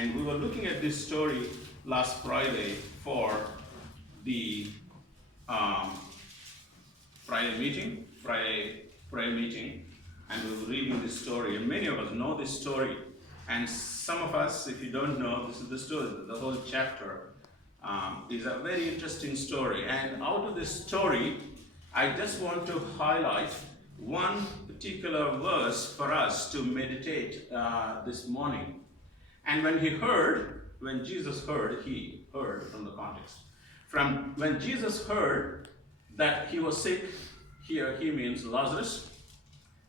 And we were looking at this story last Friday for the Friday prayer meeting, and we were reading this story, and many of us know this story, and some of us, if you don't know, this is the story, the whole chapter is a very interesting story. And out of this story, I just want to highlight one particular verse for us to meditate this morning. And when Jesus heard, he heard from the context. From when Jesus heard that he was sick, here he means Lazarus.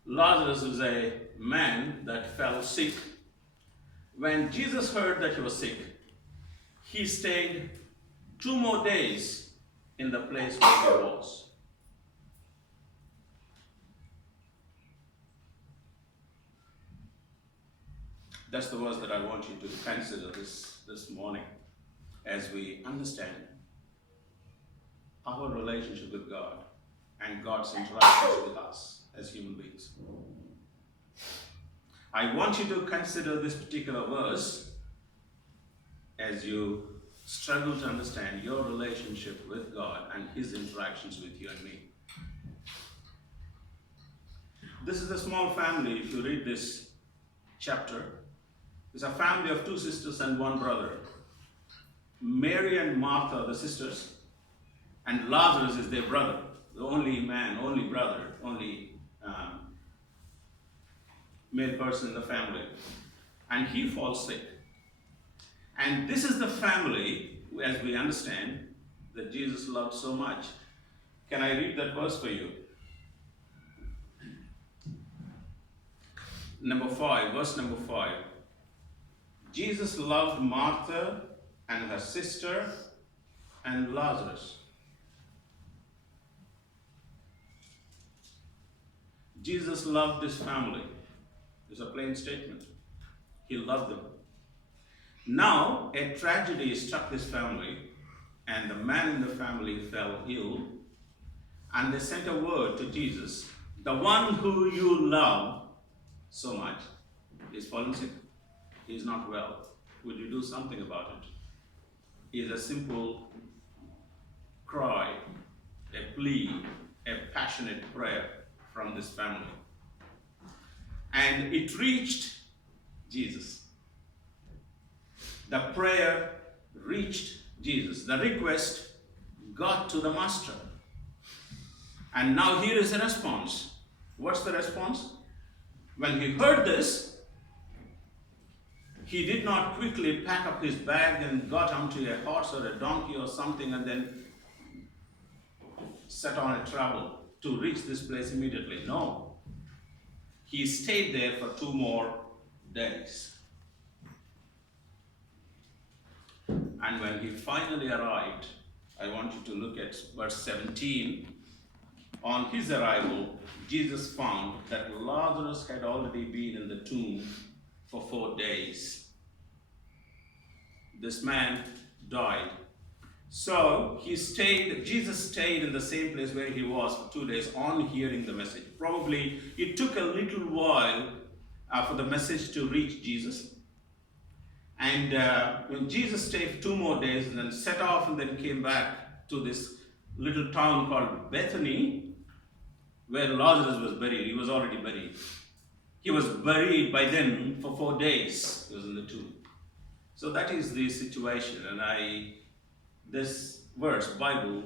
Lazarus is a man that fell sick. When Jesus heard that he was sick, he stayed 2 more days in the place where he was. That's the verse that I want you to consider this morning as we understand our relationship with God and God's interactions with us as human beings. I want you to consider this particular verse as you struggle to understand your relationship with God and His interactions with you and me. This is a small family. If you read this chapter, it's a family of 2 sisters and 1 brother. Mary and Martha are the sisters, and Lazarus is their brother, the only man, only brother, only male person in the family. And he falls sick. And this is the family, as we understand, that Jesus loved so much. Can I read that verse for you? Verse number 5. Jesus loved Martha and her sister and Lazarus. Jesus loved this family. It's a plain statement. He loved them. Now, a tragedy struck this family, and the man in the family fell ill, and they sent a word to Jesus. The one who you love so much is fallen sick. He is not well. Would you do something about it? It is a simple cry, a plea, a passionate prayer from this family. And it reached Jesus. The prayer reached Jesus. The request got to the master. And now here is a response. What's the response? When he heard this, he did not quickly pack up his bag and got onto a horse or a donkey or something and then set on a travel to reach this place immediately. No. He stayed there for 2 more days. And when he finally arrived, I want you to look at verse 17. On his arrival, Jesus found that Lazarus had already been in the tomb for 4 days. This man died. So Jesus stayed in the same place where he was for 2 days on hearing the message. Probably it took a little while for the message to reach Jesus. And when Jesus stayed 2 more days and then set off and then came back to this little town called Bethany, where Lazarus was buried. He was already buried. He was buried by then for 4 days. He was in the tomb. So that is the situation. And this verse, Bible,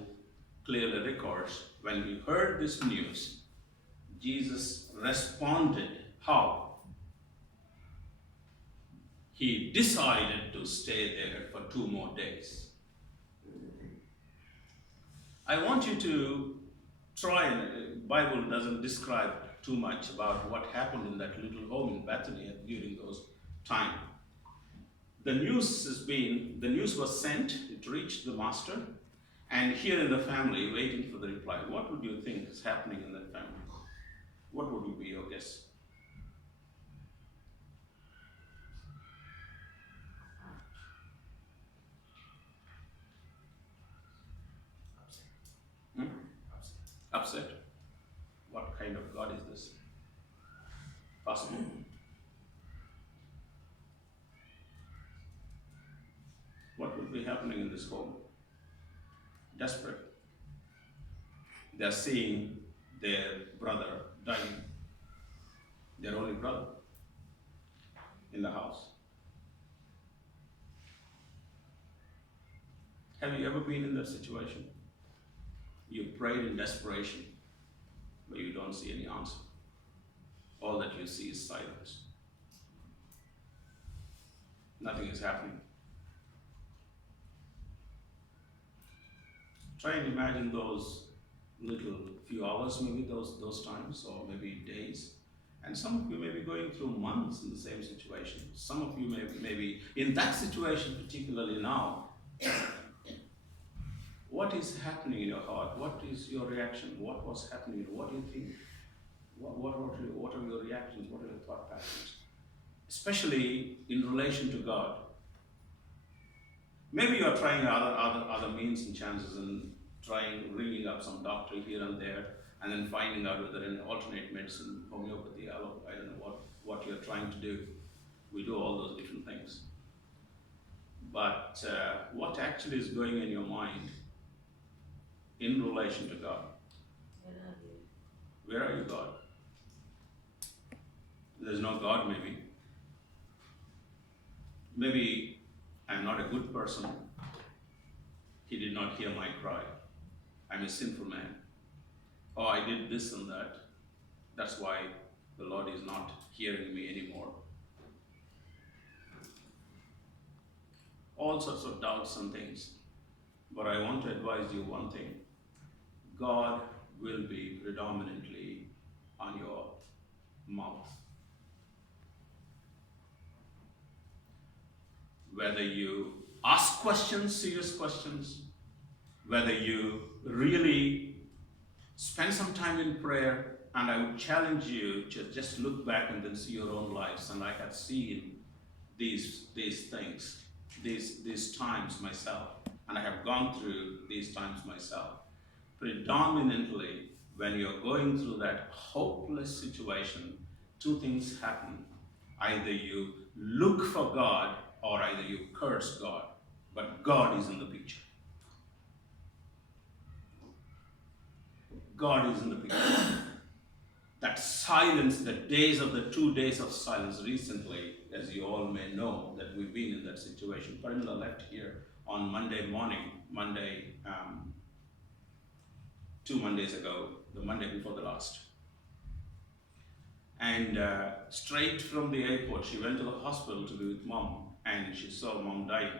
clearly records when he heard this news, Jesus responded how? He decided to stay there for 2 more days. I want you to try, and Bible doesn't describe too much about what happened in that little home in Bethany during those times. The news was sent, it reached the master, and here in the family waiting for the reply. What would you think is happening in that family? What would be your guess? Upset. What kind of God is this? Possible. What will be happening in this home? Desperate. They're seeing their brother dying, their only brother in the house. Have you ever been in that situation? You prayed in desperation, but you don't see any answer. All that you see is silence. Nothing is happening. Try and imagine those little few hours, maybe those times, or maybe days. And some of you may be going through months in the same situation. Some of you may be in that situation, particularly now. What is happening in your heart? What is your reaction? What was happening? What do you think? What are your reactions? What are your thought patterns? Especially in relation to God. Maybe you are trying other means and chances and ringing up some doctor here and there, and then finding out whether an alternate medicine, homeopathy, I don't know what you're trying to do. We do all those different things. But what actually is going in your mind in relation to God? Where are you, God? There's no God, maybe. Maybe I'm not a good person. He did not hear my cry. I'm a sinful man. Oh, I did this and that. That's why the Lord is not hearing me anymore. All sorts of doubts and things. But I want to advise you one thing. God will be predominantly on your mouth. Whether you ask questions, serious questions, whether you really spend some time in prayer, and I would challenge you to just look back and then see your own lives. And I have seen these things, these times myself, and I have gone through these times myself. Predominantly, when you're going through that hopeless situation, two things happen. Either you look for God, or either you curse God. But God is in the picture. God is in the picture. That silence, the 2 days of silence recently, as you all may know, that we've been in that situation. Parimla left here on Monday morning, 2 Mondays ago, the Monday before the last. And straight from the airport, she went to the hospital to be with Mom, and she saw Mom dying.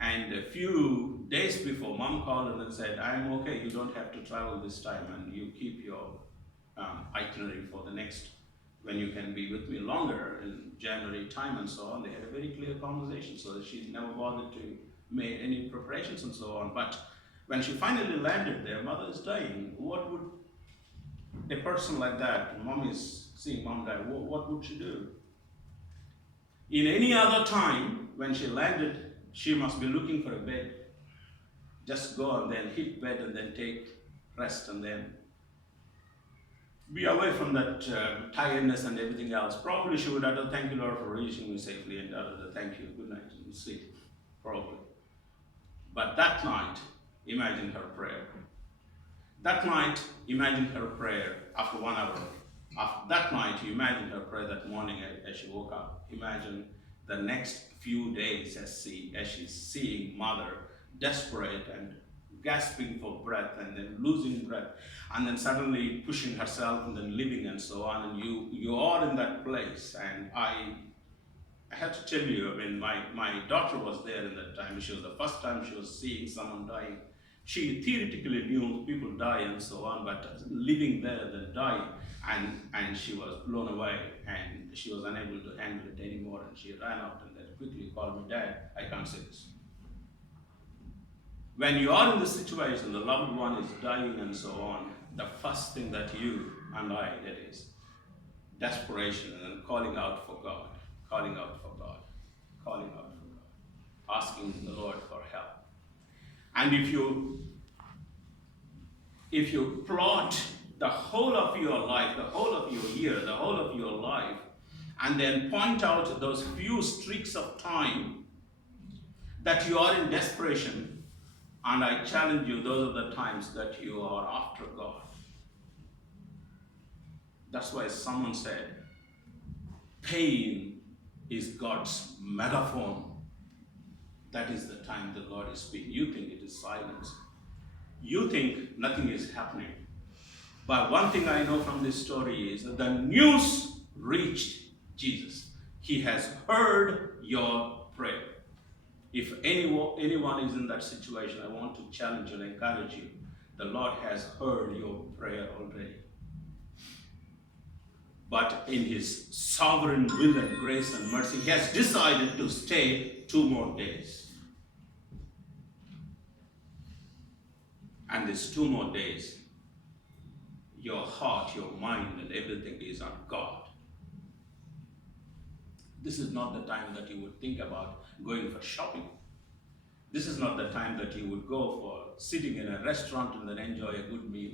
And a few days before, Mom called and said, I'm okay, you don't have to travel this time, and you keep your itinerary for the next, when you can be with me longer, in January time and so on. They had a very clear conversation, so that she never bothered to make any preparations and so on. But when she finally landed there, Mother is dying. What would a person like that, Mom is seeing Mom die, what would she do? In any other time, when she landed, she must be looking for a bed. Just go and then hit bed and then take rest and then be away from that tiredness and everything else. Probably she would utter, thank you, Lord, for reaching me safely, and utter, thank you, good night, and sleep. Probably. But that night, imagine her prayer. That night, imagine her prayer after 1 hour. After that night, you imagine her prayer that morning as she woke up. Imagine the next few days as she's seeing Mother desperate and gasping for breath and then losing breath and then suddenly pushing herself and then living and so on. And you are in that place. And I have to tell you, I mean, my daughter was there in that time. She was the first time she was seeing someone dying. She theoretically knew people die and so on, but living there, then dying, and she was blown away, and she was unable to handle it anymore, and she ran out and then quickly called me, Dad, I can't say this. When you are in this situation, the loved one is dying and so on, the first thing that you and I did is desperation and then calling out for God, calling out for God, calling out for God, asking the Lord for help. And if you plot the whole of your life, the whole of your year, the whole of your life, and then point out those few streaks of time that you are in desperation, and I challenge you, those are the times that you are after God. That's why someone said, pain is God's megaphone. That is the time the Lord is speaking. You think it is silence. You think nothing is happening. But one thing I know from this story is that the news reached Jesus. He has heard your prayer. If anyone is in that situation, I want to challenge and encourage you. The Lord has heard your prayer already. But in His sovereign will and grace and mercy, He has decided to stay 2 more days. And these 2 more days, your heart, your mind, and everything is on God. This is not the time that you would think about going for shopping. This is not the time that you would go for sitting in a restaurant and then enjoy a good meal.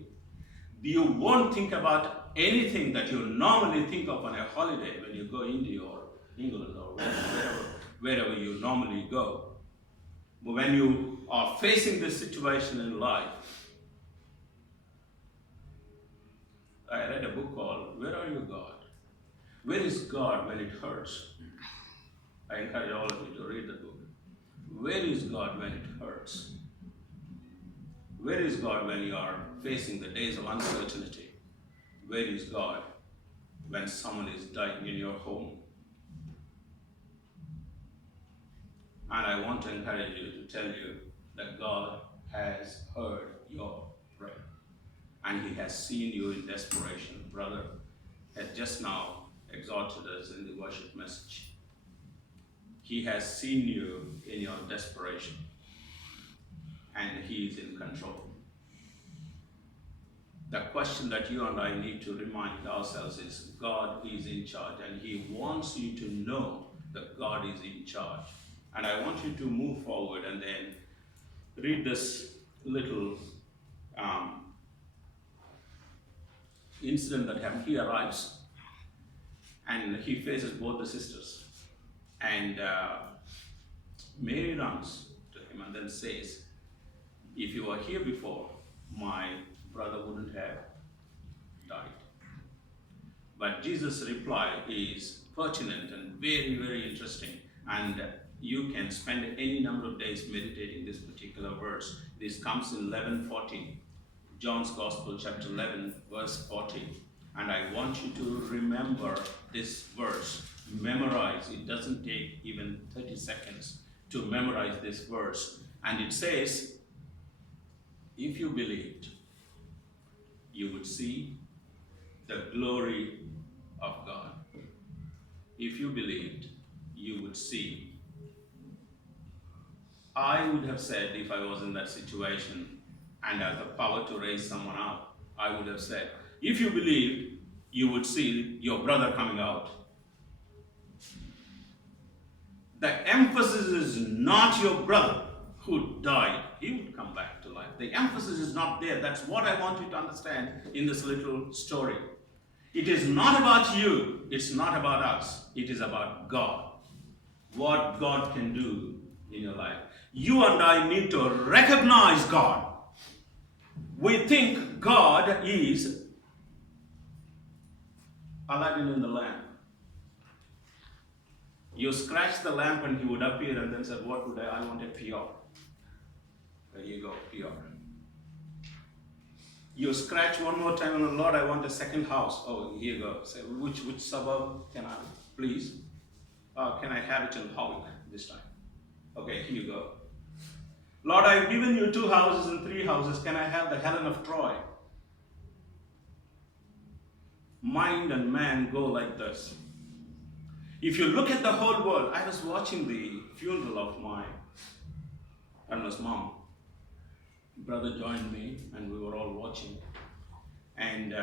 You won't think about anything that you normally think of on a holiday when you go to India or England or wherever you normally go. But when you are facing this situation in life, I read a book called Where Are You, God? Where is God when it hurts? I encourage all of you to read the book. Where is God when it hurts? Where is God when you are facing the days of uncertainty? Where is God when someone is dying in your home? And I want to encourage you to tell you that God has heard your prayer. And He has seen you in desperation. Brother has just now exhorted us in the worship message. He has seen you in your desperation. And He is in control. The question that you and I need to remind ourselves is God is in charge, and He wants you to know that God is in charge. And I want you to move forward and then read this little incident that happened. He arrives and he faces both the sisters. And Mary runs to him and then says, if you were here before, my brother wouldn't have died. But Jesus' reply is pertinent and very, very interesting. And you can spend any number of days meditating this particular verse. This comes in 11:40, John's Gospel, chapter 11, verse 40. And I want you to remember this verse. Memorize. It doesn't take even 30 seconds to memorize this verse. And it says, if you believed, you would see the glory of God. If you believed, you would see. I would have said, if I was in that situation and had the power to raise someone up, I would have said, if you believed, you would see your brother coming out. The emphasis is not your brother who died. He would come back to life. The emphasis is not there. That's what I want you to understand in this little story. It is not about you. It's not about us. It is about God. What God can do in your life. You and I need to recognize God. We think God is Aladdin in the lamp. You scratch the lamp and he would appear and then said, what would I want a PR. There you go, PR. You scratch one more time and Lord, I want a second house. Oh, here you go. Say, which suburb can I, please? Can I have it in Howick this time? Okay, here you go. Lord, I've given you 2 houses and 3 houses. Can I have the Helen of Troy? Mind and man go like this. If you look at the whole world, I was watching the funeral of my Anna's mom. Brother joined me and we were all watching. And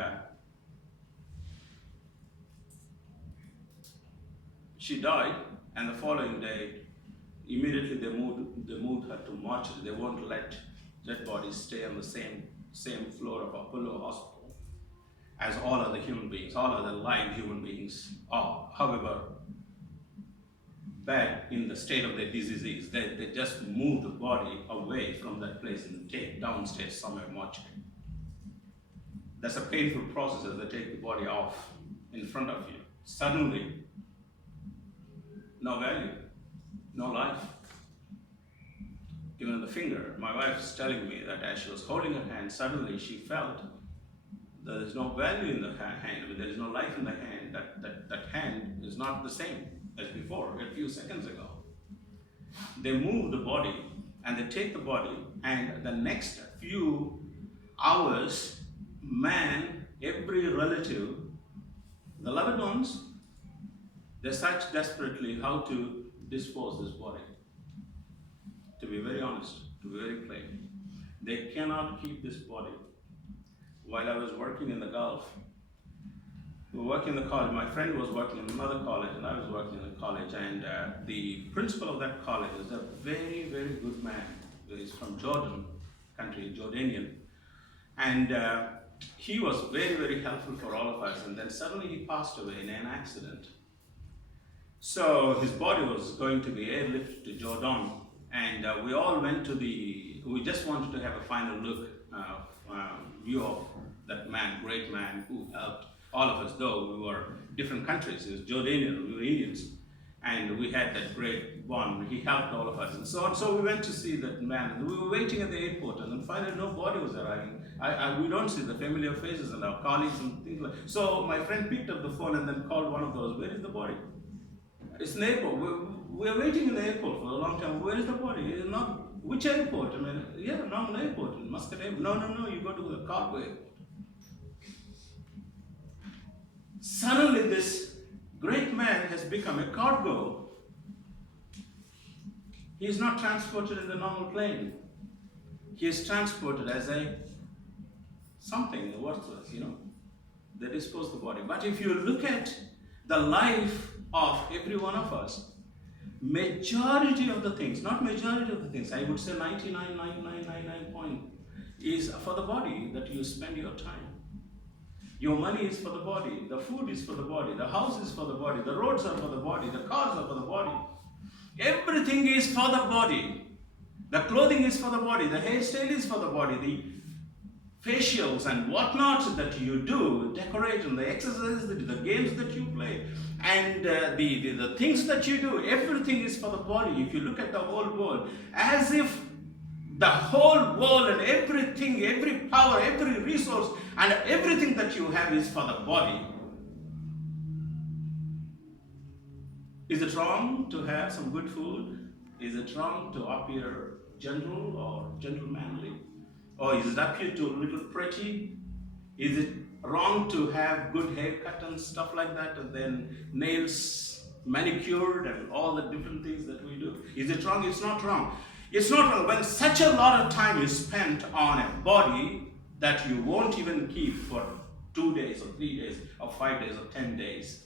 she died, and the following day, immediately they moved her to mortuary. They won't let dead bodies stay on the same floor of Apollo Hospital as all other human beings, all other live human beings are. However, bed in the state of their disease is. They just move the body away from that place and take downstairs somewhere mortuary. That's a painful process as they take the body off in front of you. Suddenly, no value, no life. Even the finger, my wife is telling me that as she was holding her hand, suddenly she felt there is no value in the hand, there is no life in the hand, that hand is not the same as before, a few seconds ago. They move the body and they take the body, and the next few hours, man, every relative, the loved ones, they search desperately how to dispose this body. To be very honest, to be very plain, they cannot keep this body. While I was working in the Gulf, we were working in the college. My friend was working in another college, and I was working in a college. And the principal of that college is a very, very good man. He's from Jordan country, Jordanian, and he was very, very helpful for all of us. And then suddenly he passed away in an accident. So his body was going to be airlifted to Jordan, and we all went to we just wanted to have a final look, view of that man, great man who helped all of us, though we were different countries. He was Jordanian, we were Indians, and we had that great bond. He helped all of us and so on. So we went to see that man, and we were waiting at the airport, and then finally no body was arriving. We don't see the familiar faces and our colleagues and things like that. So my friend picked up the phone and then called one of those, where is the body? It's an airport. We're waiting in the airport for a long time. Where is the body? It's not, which airport? I mean, yeah, normal airport, in Muscat Airport. No, you go to the cargo airport. Suddenly this great man has become a cargo. He is not transported in the normal plane. He is transported as a something worthless, They dispose the body. But if you look at the life of every one of us, majority of the things, not majority of the things, I would say 99.9999 point is for the body that you spend your time. Your money is for the body, the food is for the body, the house is for the body, the roads are for the body, the cars are for the body. Everything is for the body. The clothing is for the body, the hairstyle is for the body, the facials and whatnot that you do, decoration, the exercises, the games that you play, and the things that you do, everything is for the body. If you look at the whole world, as if the whole world and everything, every power, every resource, and everything that you have is for the body. Is it wrong to have some good food? Is it wrong to appear gentle or gentlemanly? Or is it appear to a little pretty? Is it wrong to have good haircut and stuff like that, and then nails manicured and all the different things that we do? Is it wrong? It's not wrong. It's not wrong when such a lot of time is spent on a body that you won't even keep for 2 days or 3 days or 5 days or 10 days.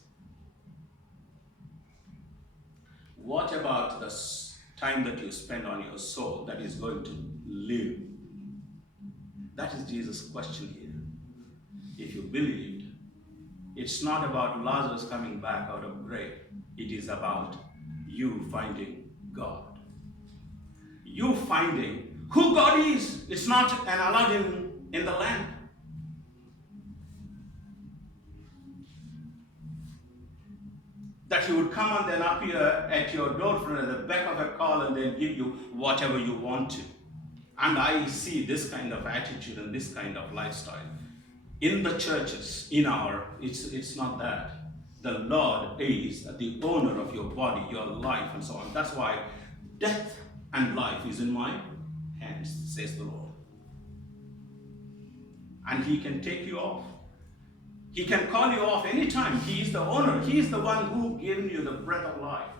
What about the time that you spend on your soul that is going to live? That is Jesus' question here. If you believed, it's not about Lazarus coming back out of grave. It is about you finding God. You finding who God is. It's not an Aladdin in the lamp. That he would come and then appear at your doorfront at the back of a car and then give you whatever you want to. And I see this kind of attitude and this kind of lifestyle in the churches, it's not that. The Lord is the owner of your body, your life, and so on. That's why death and life is in my hands, says the Lord. And he can take you off. He can call you off anytime. He is the owner. He is the one who gave you the breath of life,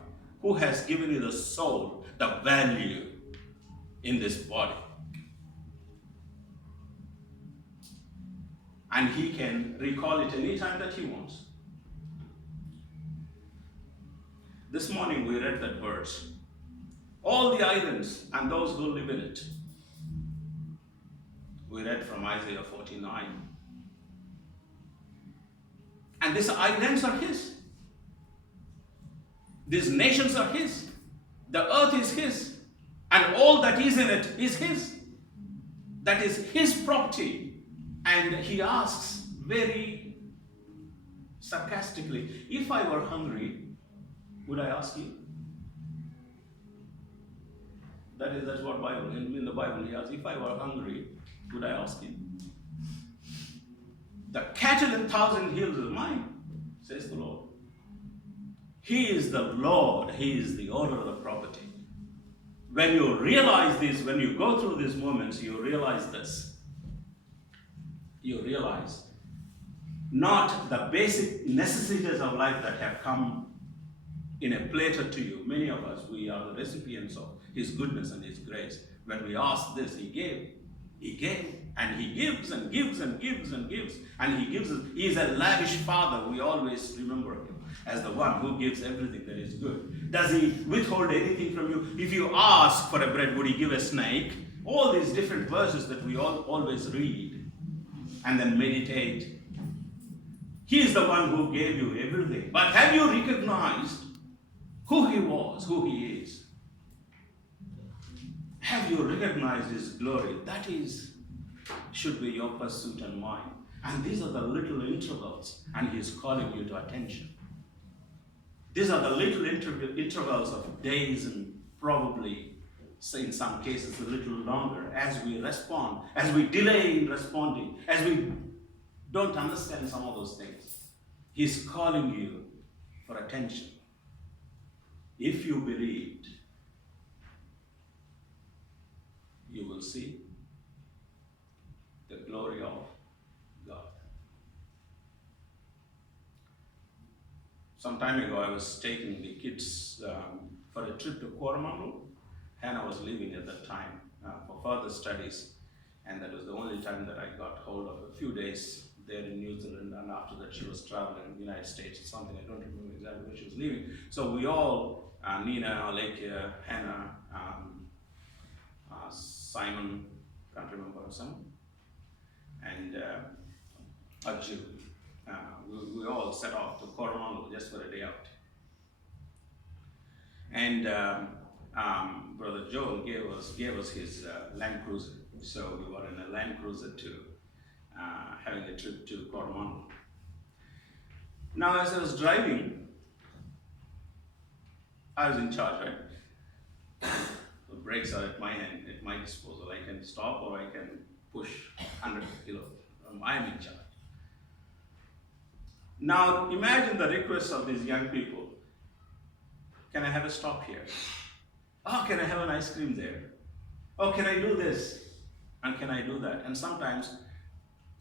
who has given you the soul, the value in this body. And he can recall it anytime that he wants. This morning we read that verse. All the islands and those who live in it. We read from Isaiah 49. And these islands are his. These nations are his. The earth is his. And all that is in it is his. That is his property. And he asks very sarcastically, if I were hungry, would I ask you? That's what Bible, in the Bible he asks, if I were hungry, would I ask you? The cattle in 1,000 hills is mine, says the Lord. He is the Lord. He is the owner of the property. When you realize this, when you go through these moments, you realize this. You realize not the basic necessities of life that have come in a platter to you. Many of us, we are the recipients of his goodness and his grace. When we ask this, he gave, and he gives and gives and gives and gives. And he gives us, he is a lavish father. We always remember him as the one who gives everything that is good. Does he withhold anything from you? If you ask for a bread, would he give a snake? All these different verses that we always read and then meditate. He is the one who gave you everything. But have you recognized who he was, who he is? Have you recognized his glory? That should be your pursuit and mine. And these are the little intervals, and he's calling you to attention. These are the little intervals of days and probably, in some cases, a little longer as we respond, as we delay in responding, as we don't understand some of those things. He's calling you for attention. If you believed, you will see the glory of God. Some time ago, I was taking the kids for a trip to Coromandel. Hannah was leaving at that time for further studies, and that was the only time that I got hold of a few days there in New Zealand, and after that she was traveling in the United States or something. I don't remember exactly where she was leaving. So we all, Nina, Alekia, Hannah, Simon, can't remember her son, and Arju. We all set off to Coromandel just for a day out. And Brother Joel gave us his Land Cruiser. So we were in a Land Cruiser to having a trip to Coromandel. Now, as I was driving, I was in charge, right? The brakes are at my hand, at my disposal. I can stop or I can push 100 kilo. I am in charge. Now, imagine the requests of these young people. Can I have a stop here? Oh, can I have an ice cream there? Oh, can I do this? And can I do that? And sometimes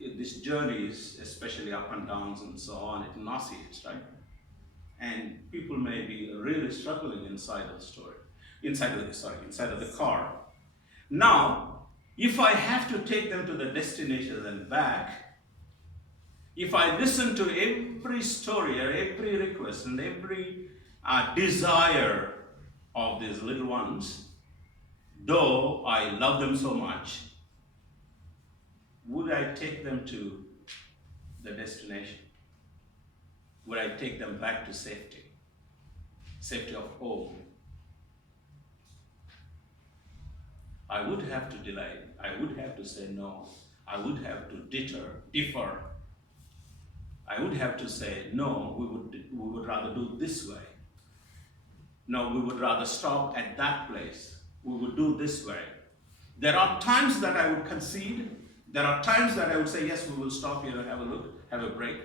these journeys, especially up and downs and so on, it nauseates, right? And people may be really struggling inside of the car. Now, if I have to take them to the destination and back, if I listen to every story or every request and every desire of these little ones, though I love them so much, would I take them to the destination? Would I take them back to safety? Safety of home? I would have to delay. I would have to say no. I would have to differ. I would have to say, no, we would rather do this way. No, we would rather stop at that place. We would do this way. There are times that I would concede. There are times that I would say, yes, we will stop here and have a look, have a break.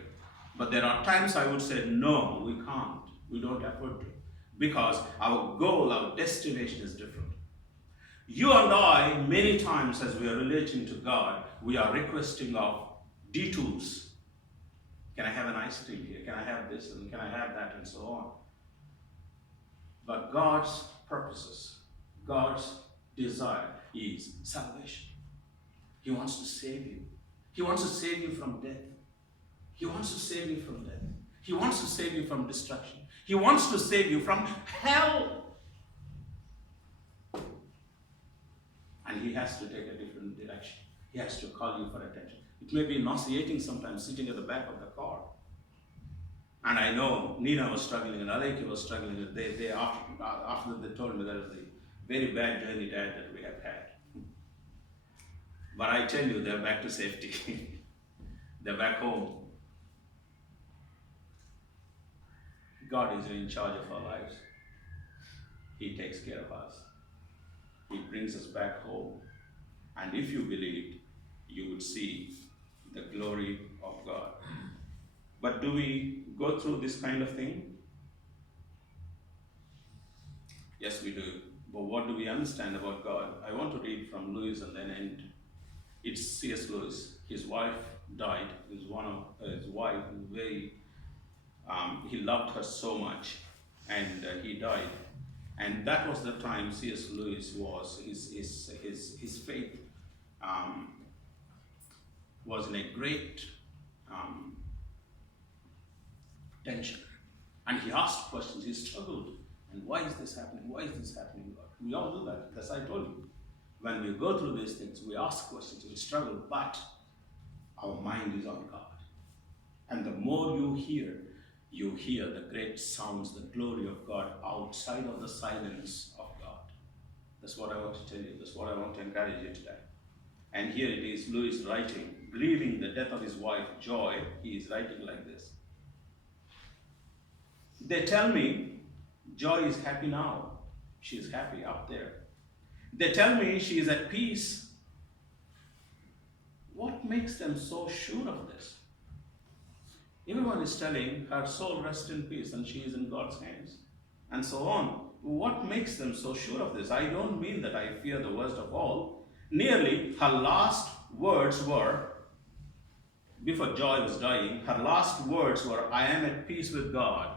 But there are times I would say, no, we can't. We don't afford to. Because our goal, our destination is different. You and I, many times as we are relating to God, we are requesting of detours. Can I have an ice cream here? Can I have this? And can I have that? And so on. But God's purposes, God's desire is salvation. He wants to save you. He wants to save you from death. He wants to save you from death. He wants to save you from destruction. He wants to save you from hell. And he has to take a different direction. He has to call you for attention. It may be nauseating sometimes sitting at the back of the car. And I know Nina was struggling and Aleki was struggling. They after they told me that it was a very bad journey, Dad, that we have had. But I tell you, they're back to safety. They're back home. God is in charge of our lives. He takes care of us. He brings us back home. And if you believed, you would see the glory of God. But do we go through this kind of thing? Yes, we do. But what do we understand about God? I want to read from Lewis and then end. It's C.S. Lewis. His wife died. His wife, very, he loved her so much, and he died. And that was the time C.S. Lewis was, his faith was in a great tension. And he asked questions, he struggled. And why is this happening? Why is this happening, God? We all do that, as I told you. When we go through these things, we ask questions, we struggle, but our mind is on God. And the more you hear the great sounds, the glory of God outside of the silence of God. That's what I want to tell you. That's what I want to encourage you today. And here it is, Lewis writing, grieving the death of his wife, Joy. He is writing like this. They tell me Joy is happy now. She is happy up there. They tell me she is at peace. What makes them so sure of this? Everyone is telling her soul rests in peace and she is in God's hands, and so on. What makes them so sure of this? I don't mean that I fear the worst of all. Nearly her last words were, before Joy was dying, her last words were, I am at peace with God.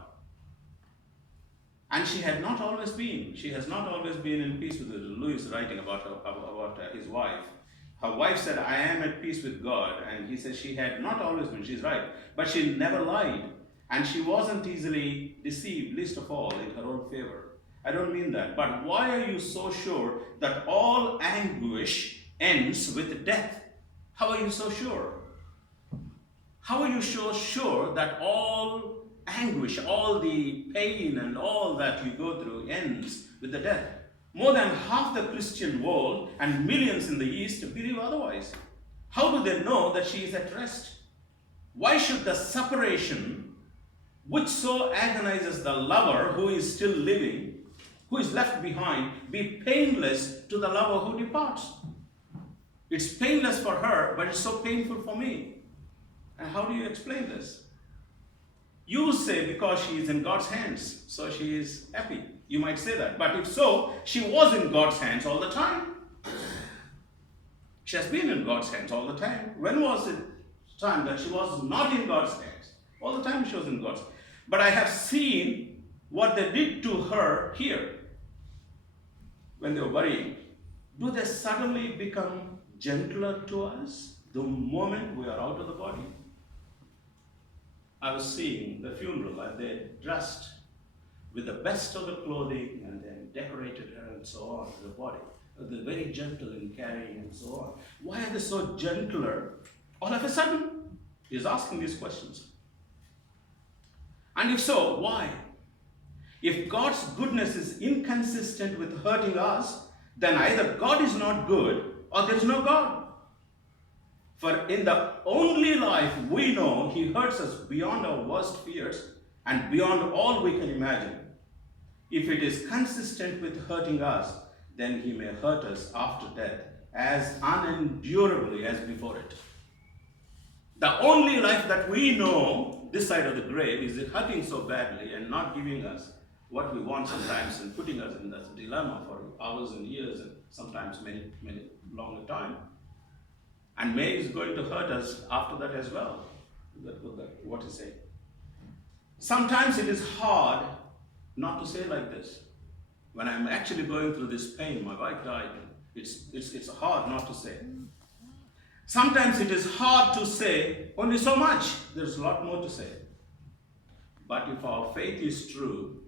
And she had not always been. She has not always been in peace with God. Lewis writing about his wife. Her wife said, I am at peace with God. And he said she had not always been. She's right. But she never lied. And she wasn't easily deceived, least of all in her own favor. I don't mean that. But why are you so sure that all anguish ends with death? How are you so sure? How are you so sure that all anguish, all the pain and all that you go through ends with the death? More than half the Christian world and millions in the East believe otherwise. How do they know that she is at rest? Why should the separation, which so agonizes the lover who is still living, who is left behind, be painless to the lover who departs? It's painless for her, but it's so painful for me. And how do you explain this? You say because she is in God's hands, so she is happy. You might say that. But if so, she was in God's hands all the time. She has been in God's hands all the time. When was it time that she was not in God's hands? All the time she was in God's hands. But I have seen what they did to her here when they were worrying. Do they suddenly become gentler to us the moment we are out of the body? I was seeing the funeral and they dressed with the best of the clothing and then decorated her and so on, the body. They're very gentle in carrying and so on. Why are they so gentler all of a sudden? He's asking these questions. And if so, why? If God's goodness is inconsistent with hurting us, then either God is not good or there is no God. For in the only life we know, He hurts us beyond our worst fears and beyond all we can imagine. If it is consistent with hurting us, then He may hurt us after death as unendurably as before it. The only life that we know this side of the grave is hurting so badly and not giving us what we want sometimes and putting us in that dilemma for hours and years and sometimes many, many longer time. And May is going to hurt us after that as well. What is it? Sometimes it is hard not to say like this. When I'm actually going through this pain, my wife died, it's hard not to say. Sometimes it is hard to say only so much. There's a lot more to say. But if our faith is true,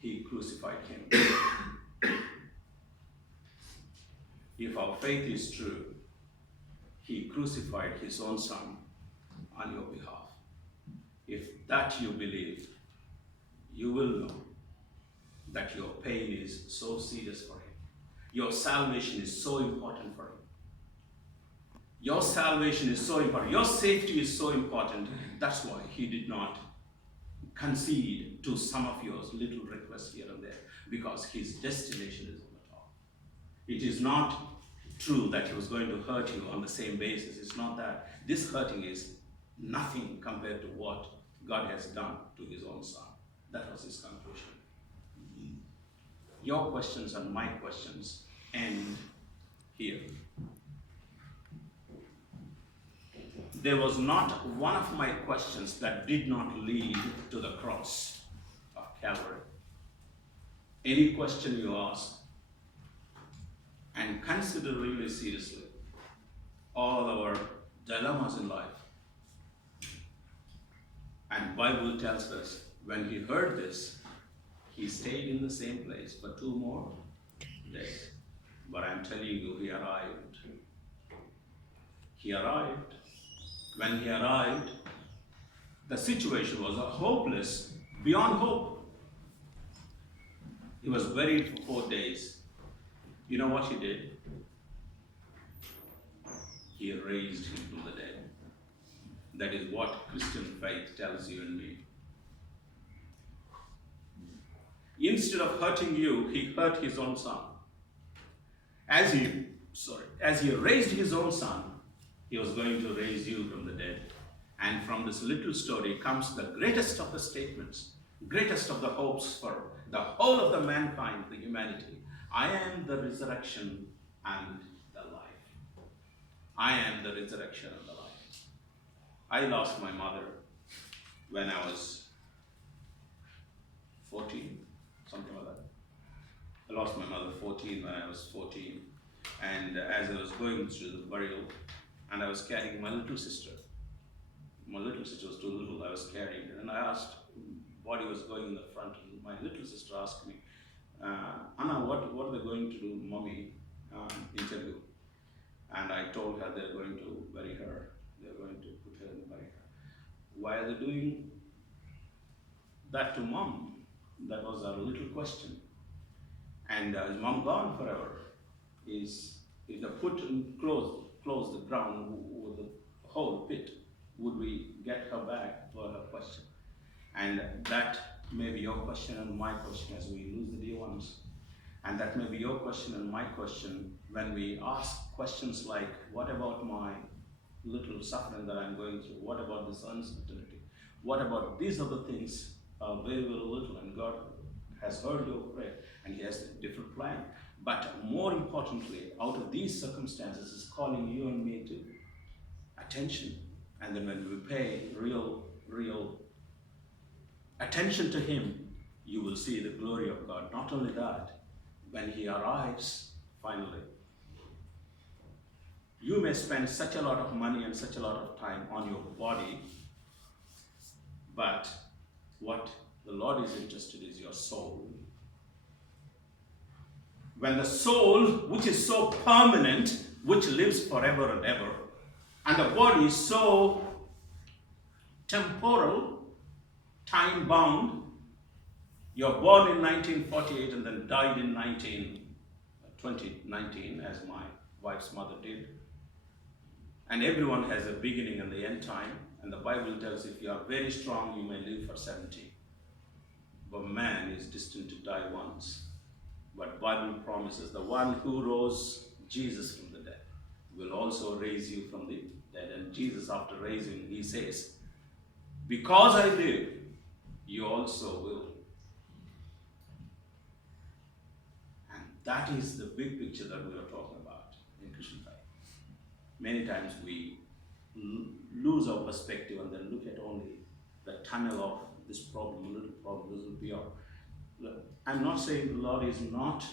He crucified Him. If our faith is true, He crucified His own Son on your behalf. If that you believe, you will know that your pain is so serious for him. Your salvation is so important for him. Your salvation is so important. Your safety is so important. That's why he did not concede to some of your little requests here and there, because his destination is on the top. It is not true that he was going to hurt you on the same basis. It's not that. This hurting is nothing compared to what God has done to his own son. That was his conclusion. Your questions and my questions end here. There was not one of my questions that did not lead to the cross of Calvary. Any question you ask, and consider really seriously all our dilemmas in life. And Bible tells us when he heard this, he stayed in the same place for 2 more days. But I'm telling you, he arrived. He arrived. When he arrived, the situation was hopeless, beyond hope. He was buried for 4 days. You know what he did? He raised him from the dead. That is what Christian faith tells you and me. Instead of hurting you, he hurt his own son. As he raised his own son, he was going to raise you from the dead. And from this little story comes the greatest of the statements, greatest of the hopes for the whole of the mankind, the humanity. I am the resurrection and the life. I am the resurrection and the life. I lost my mother when I was 14, something like that. I lost my mother 14 when I was 14. And as I was going through the burial, and I was carrying my little sister. My little sister was too little, I was carrying her. And I asked, body was going in the front, and my little sister asked me, Anna, what are they going to do, mommy, interview? And I told her they're going to bury her. They're going to put her and bury her. Why are they doing that to mom? That was our little question. And is mom gone forever? If they put and close the ground with the whole pit, would we get her back? For her question. And that may be your question and my question as we lose the dear ones. And that may be your question and my question when we ask questions like, what about my little suffering that I'm going through? What about this uncertainty? What about these other things are very, very little, and God has heard your prayer and he has a different plan. But more importantly, out of these circumstances, is calling you and me to attention. And then when we pay real attention to him, you will see the glory of God. Not only that, when he arrives, finally, you may spend such a lot of money and such a lot of time on your body, but what the Lord is interested in is your soul. When the soul, which is so permanent, which lives forever and ever, and the body is so temporal, time-bound, you're born in 1948 and then died in 2019, as my wife's mother did. And everyone has a beginning and the end time. And the Bible tells if you are very strong, you may live for 70. But man is destined to die once. But Bible promises the one who rose Jesus from the dead will also raise you from the dead. And Jesus, after raising, he says, because I live, you also will. And that is the big picture that we are talking about in Christian faith. Many times we lose our perspective and then look at only the tunnel of this problem, little problem, this will be all. I'm not saying the Lord is not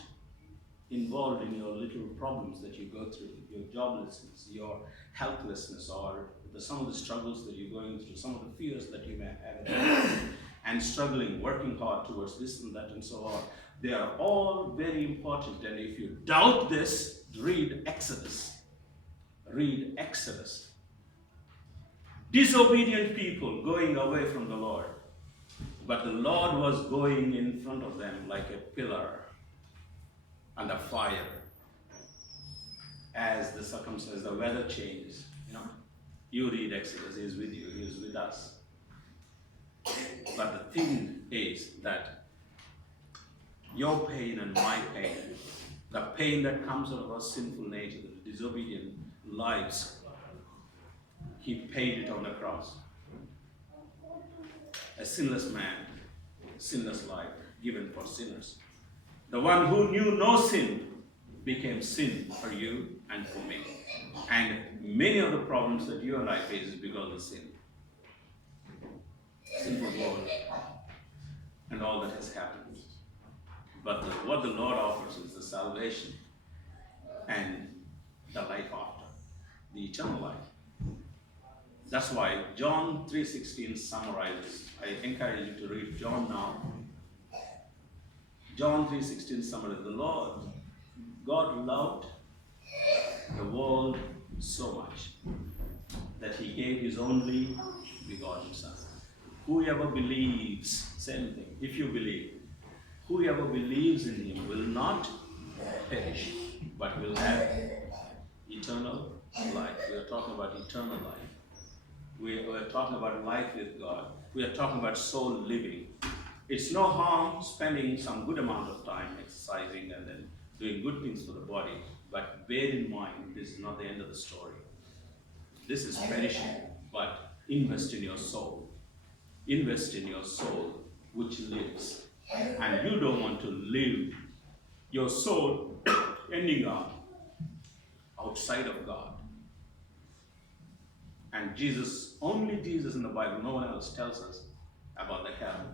involved in your little problems that you go through, your joblessness, your helplessness, or some of the struggles that you're going through, some of the fears that you may have, and struggling, working hard towards this and that and so on. They are all very important, and if you doubt this, read Exodus. Read Exodus. Disobedient people going away from the Lord. But the Lord was going in front of them like a pillar and a fire as the circumstances, the weather changes. You read Exodus, He is with you, He is with us. But the thing is that your pain and my pain, the pain that comes out of our sinful nature, the disobedient lives, He paid it on the cross. A sinless man, sinless life given for sinners. The one who knew no sin became sin for you and for me. And many of the problems that you and I face is because of sin. Sinful world and all that has happened. But what the Lord offers is the salvation and the life after, the eternal life. That's why John 3:16 summarizes. I encourage you to read John now. John 3:16 summarizes, the Lord, God loved the world so much that He gave His only begotten Son. Whoever believes, same thing, if you believe, whoever believes in Him will not perish, but will have eternal life. We are talking about eternal life. We are talking about life with God. We are talking about soul living. It's no harm spending some good amount of time exercising and then doing good things for the body, but bear in mind, this is not the end of the story. This is perishing, but invest in your soul. Invest in your soul, which lives. And you don't want to live your soul ending up outside of God. And Jesus, only Jesus in the Bible, no one else tells us about the hell.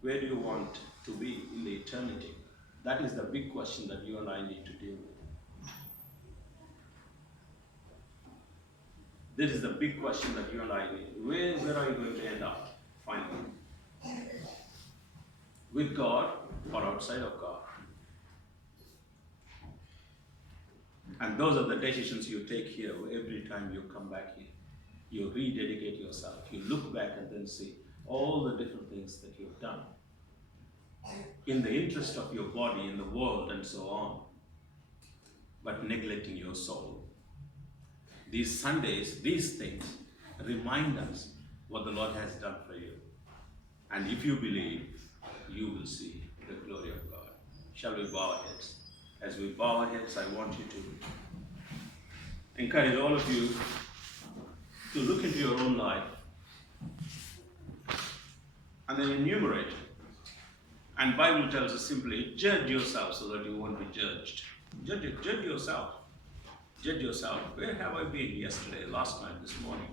Where do you want to be in the eternity? That is the big question that you and I need to deal with. This is the big question that you and I need. Where are you going to end up finally? With God or outside of God? And those are the decisions you take here every time you come back here. You rededicate yourself. You look back and then see all the different things that you've done in the interest of your body, in the world, and so on, but neglecting your soul. These Sundays, these things remind us what the Lord has done for you. And if you believe, you will see the glory of God. Shall we bow our heads? As we bow our heads, I want you to encourage all of you to look into your own life and then enumerate. And Bible tells us simply, judge yourself so that you won't be judged. Judge yourself. Judge yourself. Where have I been yesterday, last night, this morning?